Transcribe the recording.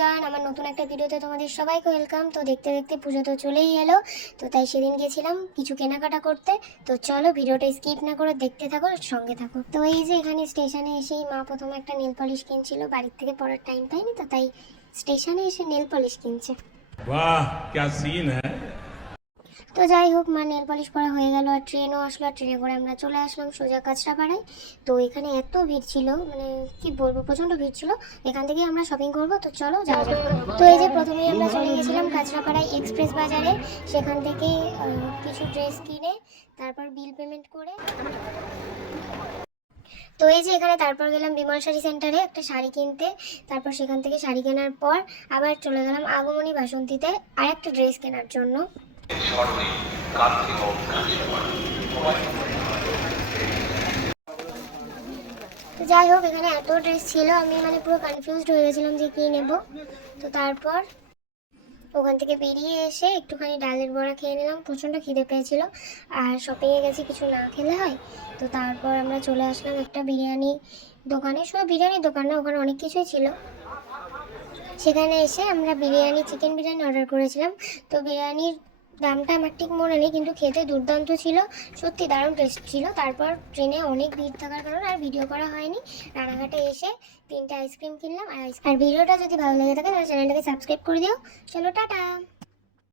Everyone আমার নতুন একটা ভিডিওতে তোমাদের সবাইকে ওয়েলকাম তো দেখতে দেখতে পুজো তো চলেই এলো। তো তাই সেদিন গেছিলাম কিছু কেনাকাটা করতে। তো চলো ভিডিওটা স্কিপ না করে দেখতে থাকো সঙ্গে থাকো। তো এই যে এখানে স্টেশনে এসেই মা প্রথমে একটা নেল পলিশ কিনছিল। বাড়ির থেকে পড়ার টাইম পাইনি তো তাই স্টেশনে এসে নেল পলিশ কিনছে। বাহ ক্যা সিন হ্যায় তো যাই হোক, মা নেল পলিশ করা হয়ে গেল আর ট্রেনও আসলো আর ট্রেনে করে আমরা চলে আসলাম সোজা কাঁচরাপাড়ায়। তো এখানে এত ভিড় ছিল মানে কি বলব, প্রচণ্ড ভিড় ছিল। এখান থেকে আমরা শপিং করব, তো চলো যাওয়া যাক। তো এই যে প্রথমেই আমরা চলে গেছিলাম কাঁচরাপাড়ায় এক্সপ্রেস বাজারে। সেখান থেকে কিছু ড্রেস কিনে, তারপর বিল পেমেন্ট করে। তো এই যে এখানে তারপর গেলাম বিমল শাড়ি সেন্টারে একটা শাড়ি কিনতে। তারপর সেখান থেকে শাড়ি কেনার পর আবার চলে গেলাম আগমনী বাসন্তীতে আর একটা ড্রেস কেনার জন্য। তো যাই হোক, এখানে এত ড্রেস ছিল, আমি মানে পুরো কনফিউজড হয়ে গেছিলাম যে কী নেব। তো তারপর ওখান থেকে বেরিয়ে এসে একটুখানি ডালের বড়া খেয়ে নিলাম, প্রচণ্ড খিদে পেয়েছিল। আর শপিংয়ে গেছি কিছু না খেলে হয়। তো তারপর আমরা চলে আসলাম একটা বিরিয়ানি দোকানে। শুধু বিরিয়ানির দোকান না, ওখানে অনেক কিছুই ছিল। সেখানে এসে আমরা বিরিয়ানি চিকেন বিরিয়ানি অর্ডার করেছিলাম। তো বিরিয়ানির দামটা আমার ঠিক মনে নেই, কিন্তু খেতে দুর্দান্ত ছিল। সত্যি দারুণ টেস্ট ছিল। তারপর ট্রেনে অনেক ভিড় থাকার কারণে আর ভিডিও করা হয়নি। রানাঘাটে এসে তিনটে আইসক্রিম কিনলাম। আর আর ভিডিওটা যদি ভালো লেগে থাকে, তাহলে চ্যানেলটাকে সাবস্ক্রাইব করে দিও। চলো, টাটা!